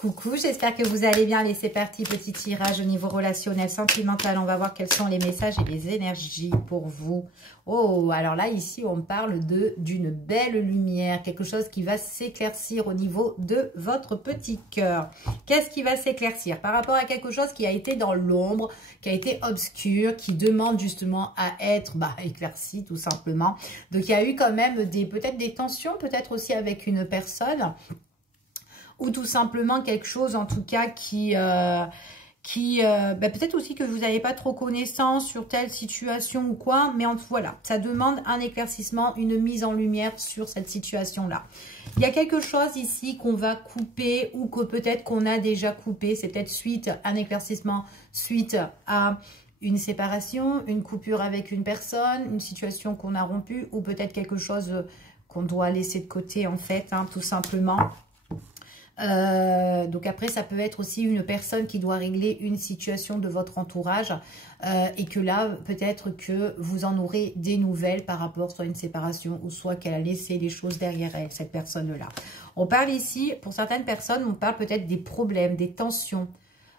Coucou, j'espère que vous allez bien. Allez, c'est parti, petit tirage au niveau relationnel, sentimental. On va voir quels sont les messages et les énergies pour vous. Oh, alors là, ici, on parle d'une belle lumière, quelque chose qui va s'éclaircir au niveau de votre petit cœur. Qu'est-ce qui va s'éclaircir? Par rapport à quelque chose qui a été dans l'ombre, qui a été obscur, qui demande justement à être éclairci, tout simplement. Donc, il y a eu quand même peut-être des tensions, peut-être aussi avec une personne, ou tout simplement quelque chose en tout cas qui peut-être aussi que vous n'avez pas trop connaissance sur telle situation ou quoi, mais voilà, ça demande un éclaircissement, une mise en lumière sur cette situation-là. Il y a quelque chose ici qu'on va couper ou que peut-être qu'on a déjà coupé, c'est peut-être suite à un éclaircissement, suite à une séparation, une coupure avec une personne, une situation qu'on a rompue ou peut-être quelque chose qu'on doit laisser de côté en fait, tout simplement. Donc après, ça peut être aussi une personne qui doit régler une situation de votre entourage et que là, peut-être que vous en aurez des nouvelles par rapport soit à une séparation ou soit qu'elle a laissé les choses derrière elle, cette personne-là. On parle ici, pour certaines personnes, on parle peut-être des problèmes, des tensions.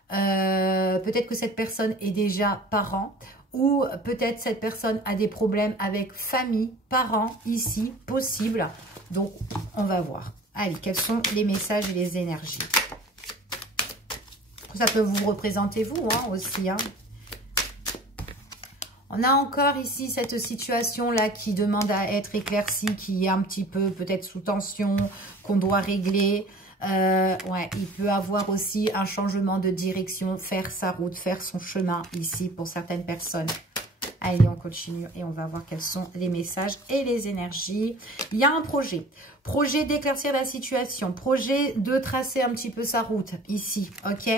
Peut-être que cette personne est déjà parent ou peut-être cette personne a des problèmes avec famille, parents, ici, possible. Donc, on va voir. Allez, quels sont les messages et les énergies? Ça peut vous représenter vous aussi. On a encore ici cette situation-là qui demande à être éclaircie, qui est un petit peu peut-être sous tension, qu'on doit régler. Ouais, il peut avoir aussi un changement de direction, faire sa route, faire son chemin ici pour certaines personnes. Allez, on continue et on va voir quels sont les messages et les énergies. Il y a un projet. Projet d'éclaircir la situation. Projet de tracer un petit peu sa route ici, ok?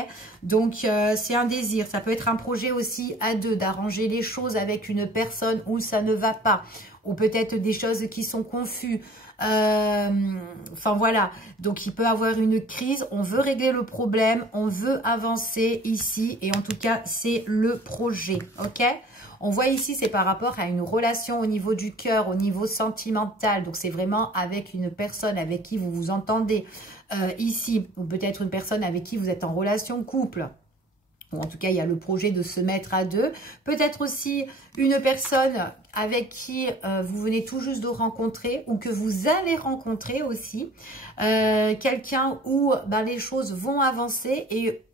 Donc, c'est un désir. Ça peut être un projet aussi à deux, d'arranger les choses avec une personne où ça ne va pas. Ou peut-être des choses qui sont confuses. Enfin, voilà. Donc, il peut avoir une crise. On veut régler le problème. On veut avancer ici. Et en tout cas, c'est le projet, ok? On voit ici, c'est par rapport à une relation au niveau du cœur, au niveau sentimental. Donc, c'est vraiment avec une personne avec qui vous vous entendez ici. Ou peut-être une personne avec qui vous êtes en relation couple. Ou en tout cas, il y a le projet de se mettre à deux. Peut-être aussi une personne avec qui vous venez tout juste de rencontrer ou que vous allez rencontrer aussi. Quelqu'un où les choses vont avancer et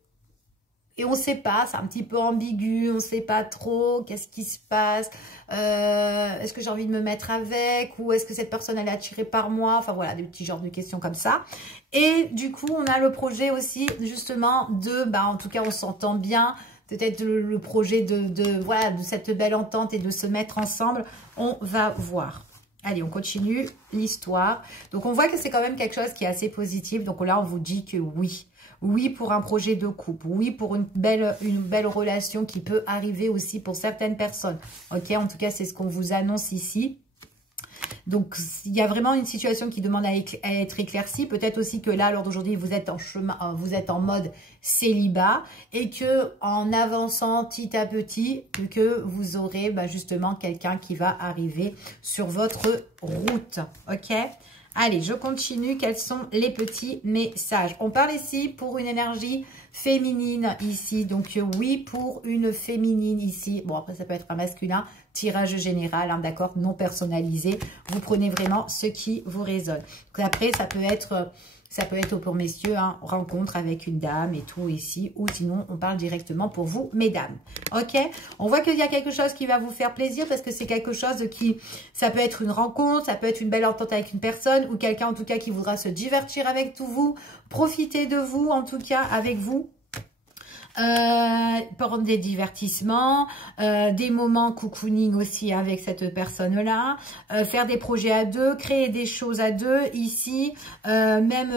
on ne sait pas, c'est un petit peu ambigu, on ne sait pas trop, qu'est-ce qui se passe, est-ce que j'ai envie de me mettre avec, ou est-ce que cette personne elle est attirée par moi, enfin voilà, des petits genres de questions comme ça. Et du coup, on a le projet aussi justement de, en tout cas on s'entend bien, peut-être le projet voilà, de cette belle entente et de se mettre ensemble, on va voir. Allez, on continue l'histoire. Donc, on voit que c'est quand même quelque chose qui est assez positif. Donc là, on vous dit que oui. Oui pour un projet de couple. Oui pour une belle relation qui peut arriver aussi pour certaines personnes. Ok, en tout cas, c'est ce qu'on vous annonce ici. Donc, il y a vraiment une situation qui demande à être éclaircie. Peut-être aussi que là, à l'heure d'aujourd'hui, vous êtes en mode célibat et que en avançant petit à petit, que vous aurez justement quelqu'un qui va arriver sur votre route. Ok ? Allez, je continue. Quels sont les petits messages? On parle ici pour une énergie féminine ici. Donc, oui, pour une féminine ici. Bon, après, ça peut être un masculin. Tirage général, d'accord, non personnalisé. Vous prenez vraiment ce qui vous résonne. Donc, après, ça peut être pour messieurs, rencontre avec une dame et tout ici. Ou sinon, on parle directement pour vous, mesdames. Ok? On voit qu'il y a quelque chose qui va vous faire plaisir parce que c'est quelque chose ça peut être une rencontre, ça peut être une belle entente avec une personne ou quelqu'un en tout cas qui voudra se divertir avec vous, profiter de vous en tout cas avec vous. Prendre des divertissements, des moments cocooning aussi avec cette personne-là, faire des projets à deux, créer des choses à deux ici, même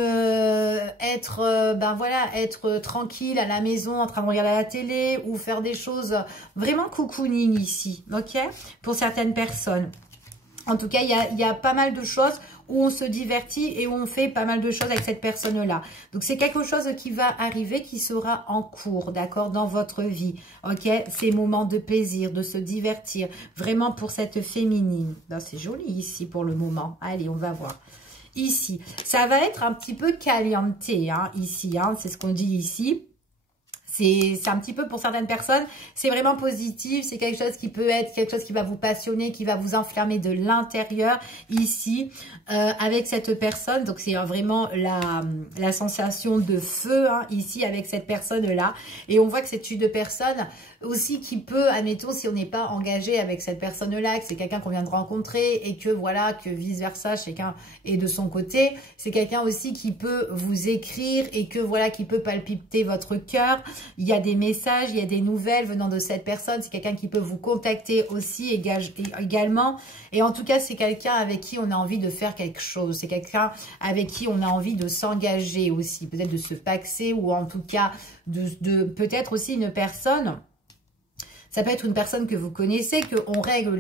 être tranquille à la maison en train de regarder la télé ou faire des choses vraiment cocooning ici, ok, pour certaines personnes. En tout cas, il y a pas mal de choses où on se divertit et où on fait pas mal de choses avec cette personne-là. Donc, c'est quelque chose qui va arriver, qui sera en cours, d'accord, dans votre vie. Ok, ces moments de plaisir, de se divertir, vraiment pour cette féminine. C'est joli ici pour le moment. Allez, on va voir. ici. Ça va être un petit peu caliente, hein, ici, hein, c'est ce qu'on dit ici. C'est un petit peu pour certaines personnes, c'est vraiment positif, c'est quelque chose qui peut être quelque chose qui va vous passionner, qui va vous enflammer de l'intérieur ici avec cette personne. Donc c'est vraiment la sensation de feu hein, ici avec cette personne-là. Et on voit que c'est une personne aussi qui peut, admettons, si on n'est pas engagé avec cette personne-là, que c'est quelqu'un qu'on vient de rencontrer et que voilà, que vice-versa, chacun est de son côté, c'est quelqu'un aussi qui peut vous écrire et que voilà, qui peut palpiter votre cœur. Il y a des messages, il y a des nouvelles venant de cette personne. C'est quelqu'un qui peut vous contacter aussi également. Et en tout cas, c'est quelqu'un avec qui on a envie de faire quelque chose. C'est quelqu'un avec qui on a envie de s'engager aussi. Peut-être de se paxer ou en tout cas de peut-être aussi une personne... Ça peut être une personne que vous connaissez, qu'on règle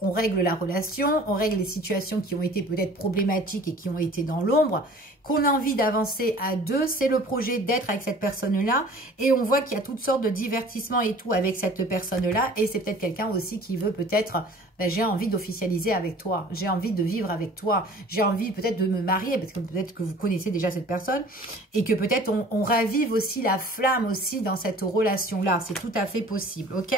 on règle la relation, on règle les situations qui ont été peut-être problématiques et qui ont été dans l'ombre, qu'on a envie d'avancer à deux, c'est le projet d'être avec cette personne-là. Et on voit qu'il y a toutes sortes de divertissements et tout avec cette personne-là. Et c'est peut-être quelqu'un aussi qui veut peut-être, ben, j'ai envie d'officialiser avec toi, j'ai envie de vivre avec toi, j'ai envie peut-être de me marier, parce que peut-être que vous connaissez déjà cette personne, et que peut-être on ravive aussi la flamme aussi dans cette relation-là. C'est tout à fait possible, ok ?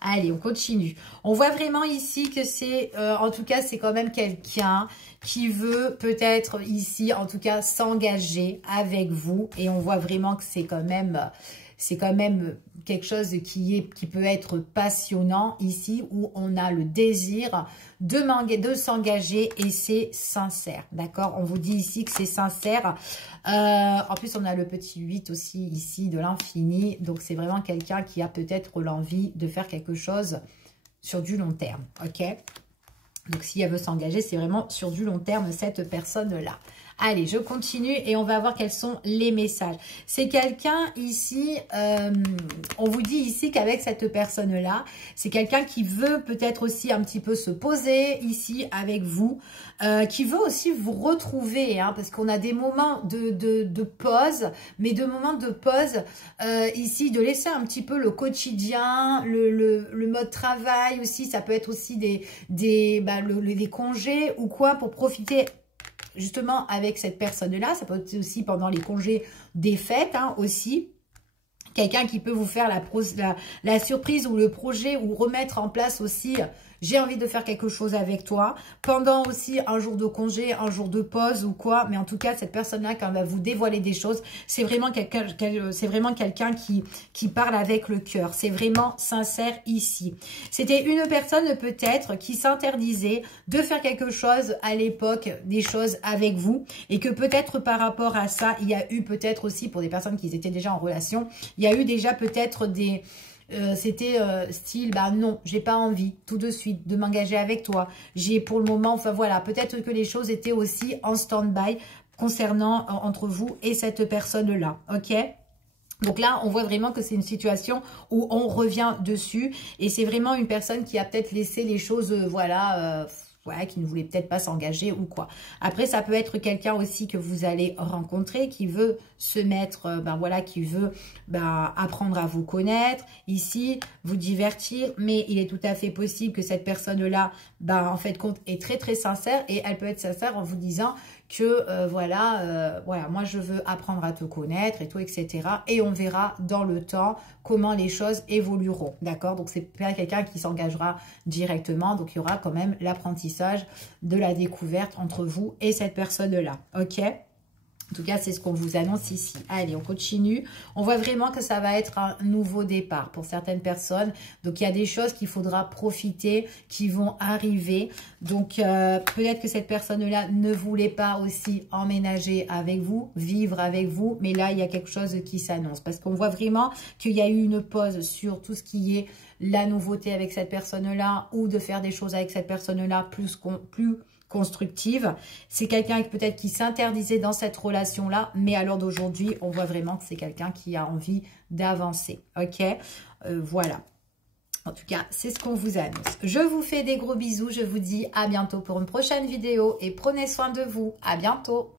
Allez, on continue. On voit vraiment ici que c'est, en tout cas, c'est quand même quelqu'un qui veut peut-être ici, en tout cas, s'engager avec vous. Et on voit vraiment que c'est quand même quelque chose qui peut être passionnant ici, où on a le désir de s'engager et c'est sincère. D'accord? On vous dit ici que c'est sincère. En plus, on a le petit 8 aussi ici de l'infini. Donc, c'est vraiment quelqu'un qui a peut-être l'envie de faire quelque chose sur du long terme. Ok? Donc, si elle veut s'engager, c'est vraiment sur du long terme, cette personne-là. Allez, je continue et on va voir quels sont les messages. C'est quelqu'un ici, on vous dit ici qu'avec cette personne-là, c'est quelqu'un qui veut peut-être aussi un petit peu se poser ici avec vous, qui veut aussi vous retrouver, hein, parce qu'on a des moments de pause, mais de moments de pause ici, de laisser un petit peu le quotidien, le mode travail aussi, ça peut être aussi des congés ou quoi pour profiter justement avec cette personne-là. Ça peut être aussi pendant les congés des fêtes hein, aussi. Quelqu'un qui peut vous faire la surprise ou le projet ou remettre en place aussi, j'ai envie de faire quelque chose avec toi. Pendant aussi un jour de congé, un jour de pause ou quoi. Mais en tout cas, cette personne-là, quand elle va vous dévoiler des choses, c'est vraiment quelqu'un qui parle avec le cœur. C'est vraiment sincère ici. C'était une personne peut-être qui s'interdisait de faire quelque chose à l'époque, des choses avec vous. Et que peut-être par rapport à ça, il y a eu peut-être aussi pour des personnes qui étaient déjà en relation, il y a eu déjà peut-être des... c'était style, bah non, j'ai pas envie tout de suite de m'engager avec toi. J'ai pour le moment, enfin voilà, peut-être que les choses étaient aussi en stand-by concernant entre vous et cette personne-là, ok ? Donc là, on voit vraiment que c'est une situation où on revient dessus et c'est vraiment une personne qui a peut-être laissé les choses, qui ne voulait peut-être pas s'engager ou quoi. Après, ça peut être quelqu'un aussi que vous allez rencontrer qui veut se mettre, qui veut apprendre à vous connaître, ici, vous divertir, mais il est tout à fait possible que cette personne-là, en fait, est très très sincère et elle peut être sincère en vous disant que moi je veux apprendre à te connaître et tout, etc. Et on verra dans le temps comment les choses évolueront, d'accord? Donc c'est pas quelqu'un qui s'engagera directement, donc il y aura quand même l'apprentissage de la découverte entre vous et cette personne-là, ok? En tout cas, c'est ce qu'on vous annonce ici. Allez, on continue. On voit vraiment que ça va être un nouveau départ pour certaines personnes. Donc, il y a des choses qu'il faudra profiter, qui vont arriver. Donc, peut-être que cette personne-là ne voulait pas aussi emménager avec vous, vivre avec vous. Mais là, il y a quelque chose qui s'annonce. Parce qu'on voit vraiment qu'il y a eu une pause sur tout ce qui est la nouveauté avec cette personne-là ou de faire des choses avec cette personne-là plus constructive. C'est quelqu'un peut-être qui s'interdisait dans cette relation-là, mais à l'heure d'aujourd'hui, on voit vraiment que c'est quelqu'un qui a envie d'avancer. Ok, voilà. En tout cas, c'est ce qu'on vous annonce. Je vous fais des gros bisous. Je vous dis à bientôt pour une prochaine vidéo et prenez soin de vous. À bientôt.